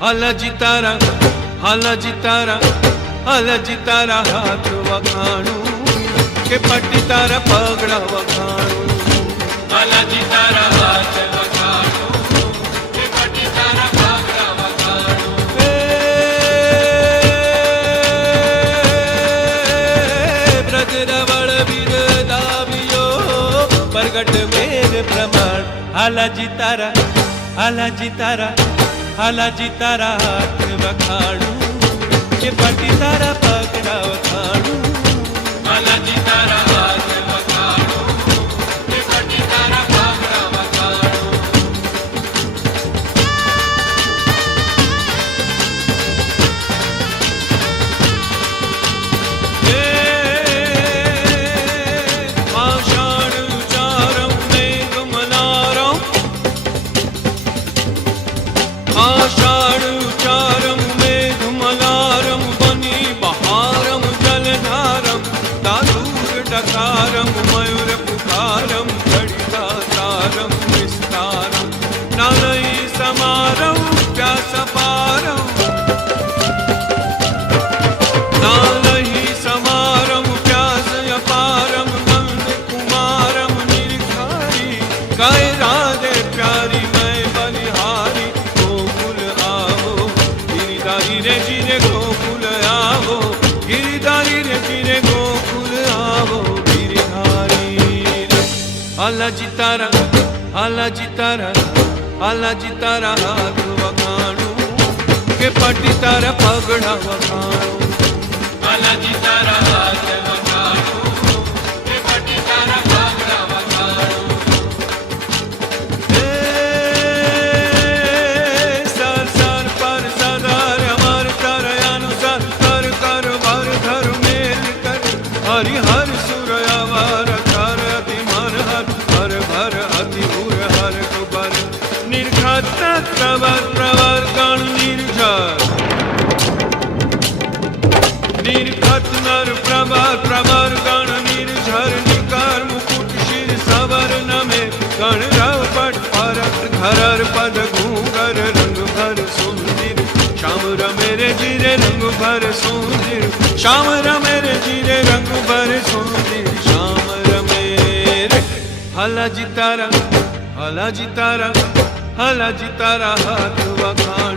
હાલાજી તારા હાલાજી તારા હાલાજી તારા હાથ વખાણું કે પટી તારા પગડા વખાણું હાલાજી તારા હાથ વખાણું કે પટી તારા પગડા વખાણું બ્રજ રવળ બિરદાવ્યો પ્રગટ મેર પ્રમાણ હાલાજી તારા હાલાજી તારા હાલાજી તારા હાથ વખાણું કે પટી તારા પગડા વખાણું હાલાજી તારા હાથ વખાણું કે પટી તારા પગડા વખાણું આષાઢ ચારમ મેઘમલારમ आषाढ़ चारम मेघमलारम बनी बहारम जलधारम दादूर डकारम मयूर पुकारम घड़िका तारम विस्तारम नालई समारम व्यास पारम नालई समारम व्यास अपारम नंद कुमारम निर्खारी गाय राधे प्यारी मैं बलिहारी गिरिधारी रे जीरे गोकुल आवो गिरिधारी रे जीरे गोकुल आवो गिरिधारी रे हालाजी तारा हालाजी तारा हालाजी तारा हाथ वखाणुं के पटी तारा पगड़ा वखाणुं हालाजी तारा हाथ वखाणुं के पटी तारा पगड़ा वखाणुं हरि हर सुर अवर कर अति मन हर हर भर अति उर हर कुबर निर्घत प्रवर प्रवर गण निर्झर निर्घत नर प्रवर प्रवर गण निर्झर निकर मुकुट शिर सवर नमे गण रव पट परत धरर पद घूंगर रंग भर सुंदर श्याम रमेरे जीरे रंग भर सुंदर श्याम रमेरे जीरे रंग भर सुंदर श्याम रमेरे हालाजी तारा हालाजी तारा हालाजी तारा हाथ वखाणुं